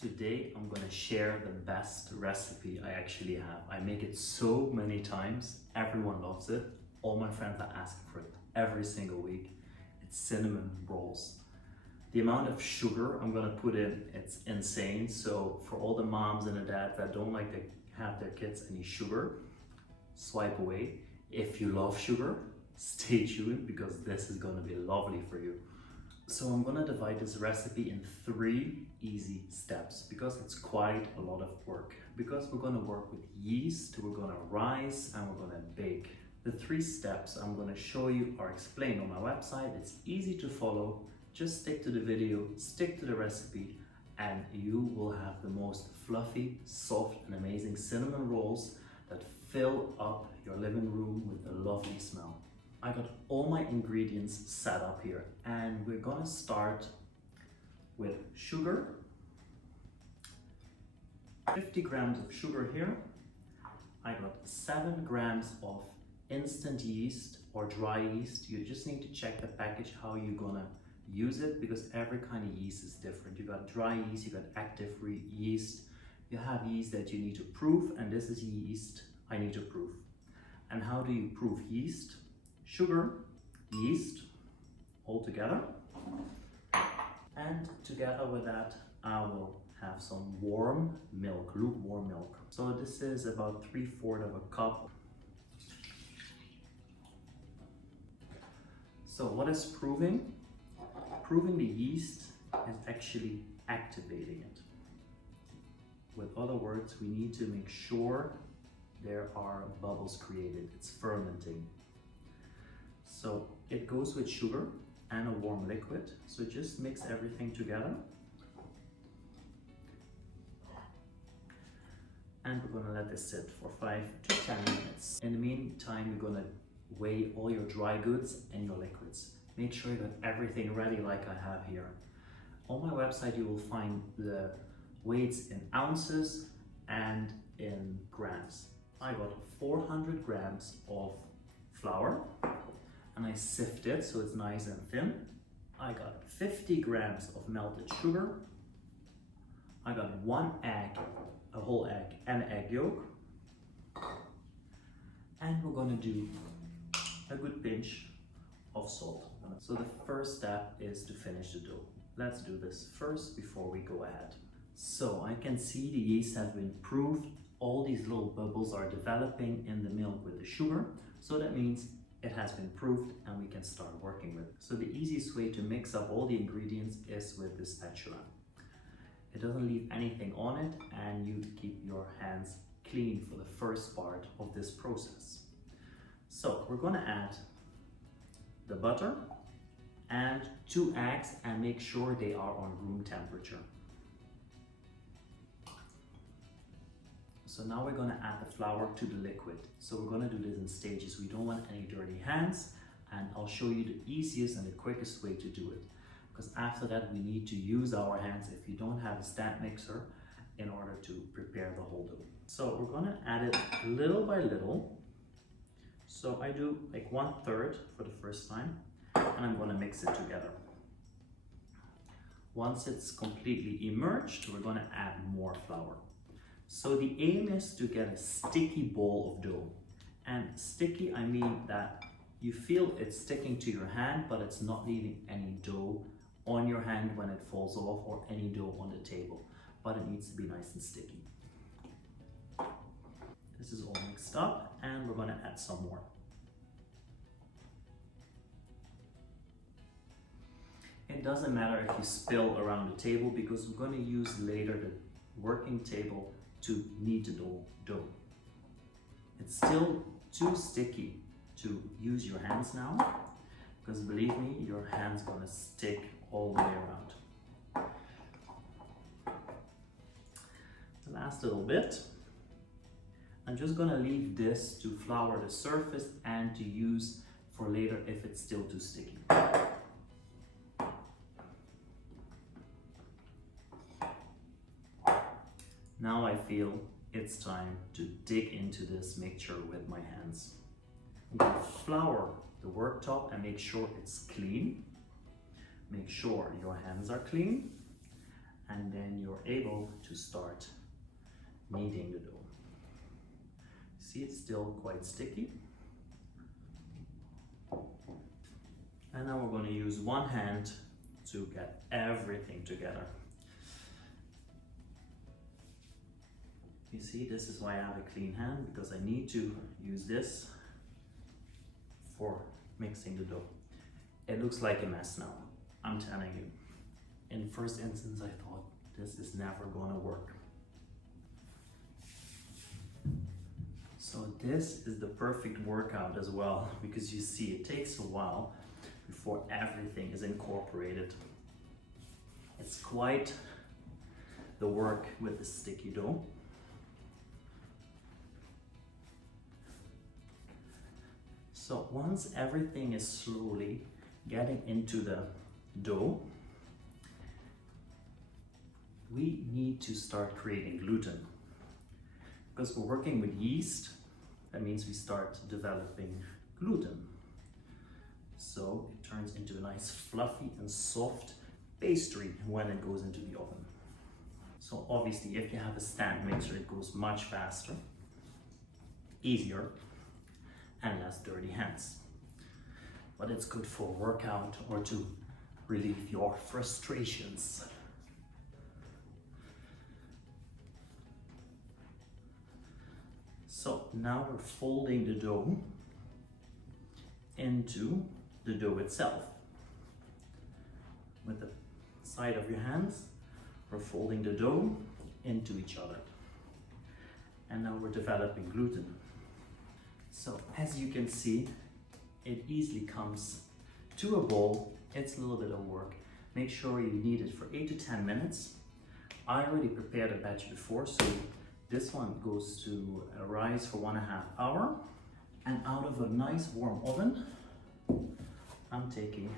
Today I'm gonna share the best recipe I actually have. I make it so many times, everyone loves it. All my friends are asking for it every single week. It's cinnamon rolls. The amount of sugar I'm gonna put in, it's insane. So for all the moms and the dads that don't like to have their kids any sugar, swipe away. If you love sugar, stay tuned because this is gonna be lovely for you. So I'm gonna divide this recipe in 3 easy steps because it's quite a lot of work. Because we're gonna work with yeast, we're gonna rise, and we're gonna bake. The 3 steps I'm gonna show you are explained on my website. It's easy to follow. Just stick to the video, stick to the recipe, and you will have the most fluffy, soft, and amazing cinnamon rolls that fill up your living room with a lovely smell. I got all my ingredients set up here, and we're gonna start with sugar. 50 grams of sugar here. I got 7 grams of instant yeast or dry yeast. You just need to check the package how you're gonna use it because every kind of yeast is different. You got dry yeast, you got active yeast. You have yeast that you need to proof, and this is yeast I need to proof. And how do you proof yeast? Sugar, yeast, all together. And together with that, I will have some warm milk, lukewarm milk. So this is about 3/4 of a cup. So what is proving? Proving the yeast is actually activating it. With other words, we need to make sure there are bubbles created. It's fermenting. So it goes with sugar and a warm liquid. So just mix everything together. And we're gonna let this sit for 5 to 10 minutes. In the meantime, you're gonna weigh all your dry goods and your liquids. Make sure you got everything ready like I have here. On my website, you will find the weights in ounces and in grams. I got 400 grams of flour and I sift it so it's nice and thin. I got 50 grams of melted sugar. I got 1 egg, a whole egg, and an egg yolk. And we're gonna do a good pinch of salt. So the first step is to finish the dough. Let's do this first before we go ahead. So I can see the yeast has been proofed. All these little bubbles are developing in the milk with the sugar. So that means it has been proofed and we can start working with it. So the easiest way to mix up all the ingredients is with the spatula. It doesn't leave anything on it and you keep your hands clean for the first part of this process. So we're gonna add the butter and 2 eggs and make sure they are on room temperature. So now we're gonna add the flour to the liquid. So we're gonna do this in stages. We don't want any dirty hands, and I'll show you the easiest and the quickest way to do it. Because after that, we need to use our hands if you don't have a stand mixer in order to prepare the whole dough. So we're gonna add it little by little. So I do like 1/3 for the first time, and I'm gonna mix it together. Once it's completely immersed, we're gonna add more flour. So the aim is to get a sticky ball of dough. And sticky, I mean that you feel it's sticking to your hand, but it's not leaving any dough on your hand when it falls off or any dough on the table. But it needs to be nice and sticky. This is all mixed up and we're gonna add some more. It doesn't matter if you spill around the table because we're gonna use later the working table to knead the dough. It's still too sticky to use your hands now because believe me, your hand's gonna stick all the way around. The last little bit. I'm just gonna leave this to flour the surface and to use for later if it's still too sticky. Now I feel it's time to dig into this mixture with my hands. I'm going to flour the worktop and make sure it's clean. Make sure your hands are clean and then you're able to start kneading the dough. See, it's still quite sticky. And now we're going to use one hand to get everything together. You see, this is why I have a clean hand, because I need to use this for mixing the dough. It looks like a mess now, I'm telling you. In first instance, I thought this is never gonna work. So this is the perfect workout as well, because you see it takes a while before everything is incorporated. It's quite the work with the sticky dough. So once everything is slowly getting into the dough, we need to start creating gluten. Because we're working with yeast, that means we start developing gluten. So it turns into a nice fluffy and soft pastry when it goes into the oven. So obviously if you have a stand mixer, it goes much faster, easier, and less dirty hands. But it's good for a workout or to relieve your frustrations. So now we're folding the dough into the dough itself. With the side of your hands, we're folding the dough into each other. And now we're developing gluten. So as you can see, it easily comes to a bowl. It's a little bit of work. Make sure you knead it for 8 to 10 minutes. I already prepared a batch before, so this one goes to rise for 1.5 hours. And out of a nice warm oven, I'm taking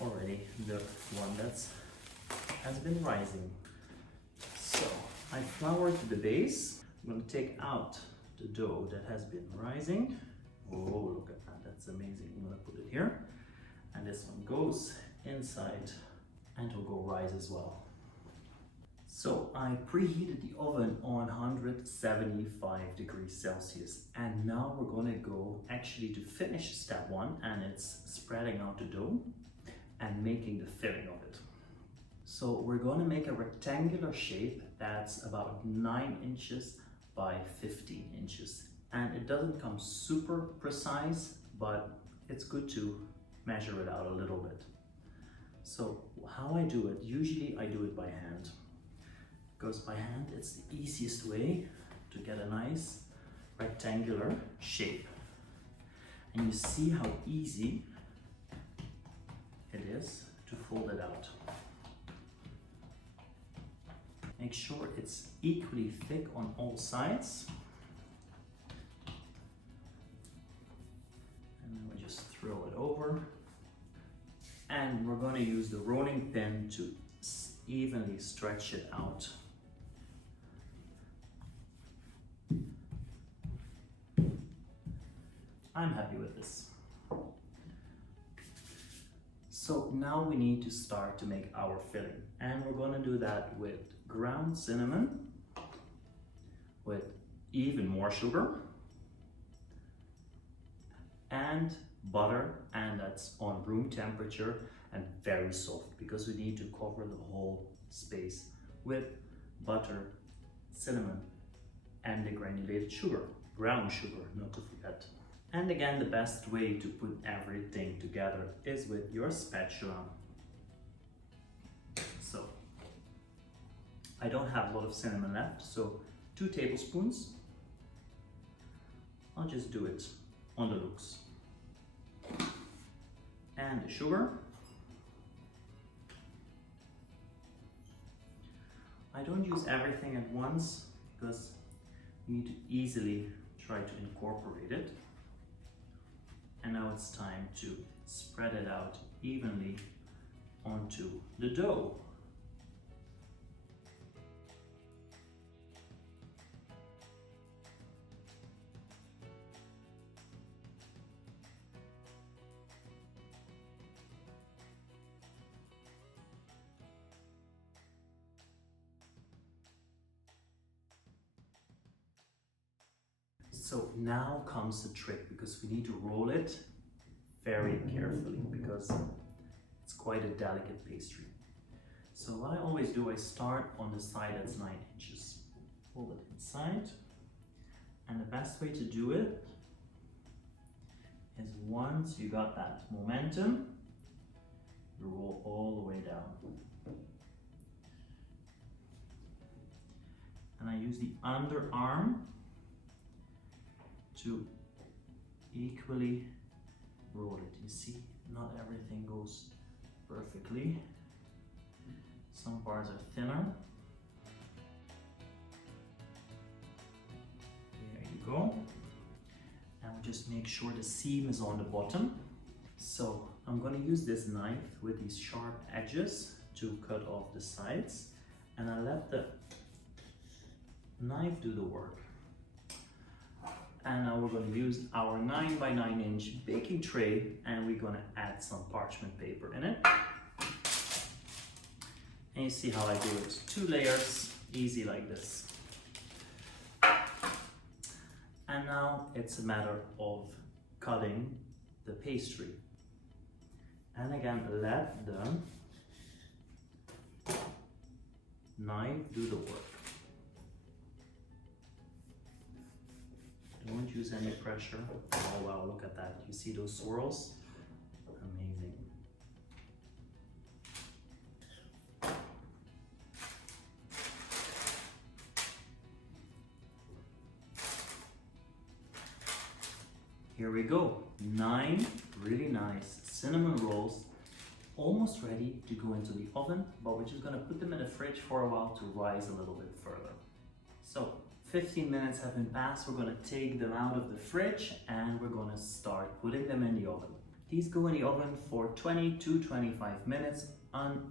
already the one that has been rising. So I floured the base. I'm going to take out the dough that has been rising. Oh, look at that, that's amazing. I'm going to put it here. And this one goes inside and will go rise as well. So I preheated the oven on 175 degrees Celsius, and now we're going to go actually to finish step 1, and it's spreading out the dough and making the filling of it. So we're going to make a rectangular shape that's about 9 inches by 15 inches, and it doesn't come super precise, but it's good to measure it out a little bit. So how I do it, usually I do it by hand. Because by hand it's the easiest way to get a nice rectangular shape. And you see how easy it is to fold it out. Make sure it's equally thick on all sides. And then we just throw it over. And we're going to use the rolling pin to evenly stretch it out. I'm happy with this. So now we need to start to make our filling, and we're going to do that with ground cinnamon, with even more sugar, and butter, and that's on room temperature and very soft, because we need to cover the whole space with butter, cinnamon, and the granulated sugar, brown sugar, not to forget. And again, the best way to put everything together is with your spatula. So I don't have a lot of cinnamon left, so 2 tablespoons. I'll just do it on the looks. And the sugar. I don't use everything at once because you need to easily try to incorporate it. And now it's time to spread it out evenly onto the dough. So now comes the trick, because we need to roll it very carefully because it's quite a delicate pastry. So what I always do, I start on the side that's 9 inches. Pull it inside. And the best way to do it is once you got that momentum, you roll all the way down. And I use the underarm to equally roll it. You see, not everything goes perfectly. Some parts are thinner. There you go. And just make sure the seam is on the bottom. So I'm going to use this knife with these sharp edges to cut off the sides, and I let the knife do the work. And now we're going to use our 9 by 9 inch baking tray, and we're going to add some parchment paper in it. And you see how I do it. 2 layers, easy like this. And now it's a matter of cutting the pastry. And again, let the knife do the work. Don't use any pressure. Oh wow, look at that. You see those swirls? Amazing. Here we go. 9 really nice cinnamon rolls, almost ready to go into the oven, but we're just gonna put them in the fridge for a while to rise a little bit further. So 15 minutes have been passed. We're gonna take them out of the fridge and we're gonna start putting them in the oven. These go in the oven for 20 to 25 minutes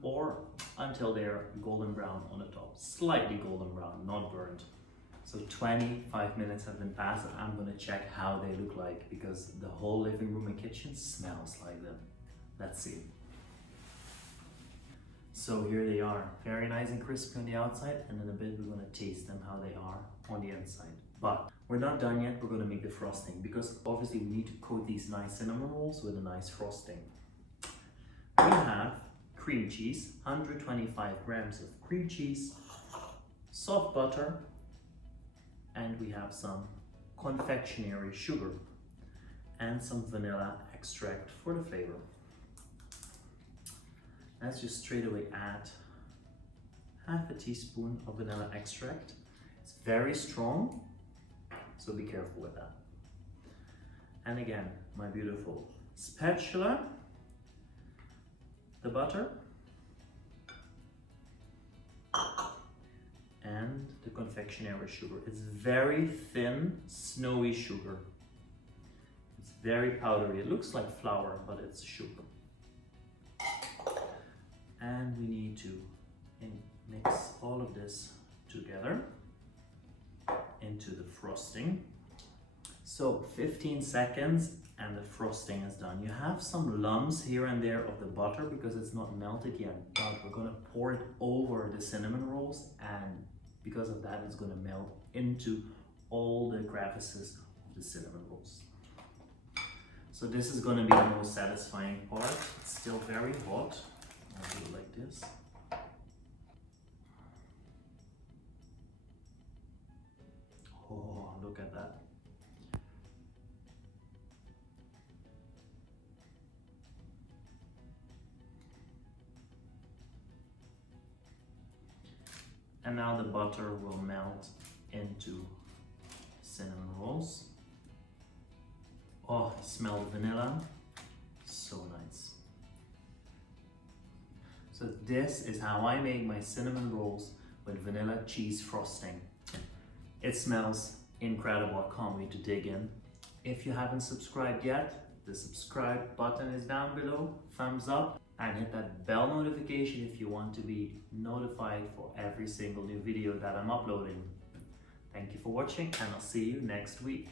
or until they're golden brown on the top. Slightly golden brown, not burnt. So 25 minutes have been passed, and I'm gonna check how they look like, because the whole living room and kitchen smells like them. Let's see. So here they are, very nice and crispy on the outside, and in a bit we're gonna taste them how they are on the inside. But we're not done yet. We're gonna make the frosting, because obviously we need to coat these nice cinnamon rolls with a nice frosting. We have cream cheese, 125 grams of cream cheese, soft butter, and we have some confectionery sugar and some vanilla extract for the flavor. Let's just straight away add half a teaspoon of vanilla extract. It's very strong, so be careful with that. And again, my beautiful spatula, the butter, and the confectionery sugar. It's very thin, snowy sugar. It's very powdery. It looks like flour, but it's sugar. And we need to mix all of this together into the frosting. So 15 seconds and the frosting is done. You have some lumps here and there of the butter because it's not melted yet, but we're gonna pour it over the cinnamon rolls, and because of that, it's gonna melt into all the crevices of the cinnamon rolls. So this is gonna be the most satisfying part. It's still very hot. I'll do it like this. Oh, look at that. And now the butter will melt into cinnamon rolls. Oh, smell the vanilla. So nice. So this is how I make my cinnamon rolls with vanilla cheese frosting. It smells incredible. I can't wait to dig in. If you haven't subscribed yet, the subscribe button is down below. Thumbs up, and hit that bell notification if you want to be notified for every single new video that I'm uploading. Thank you for watching, and I'll see you next week.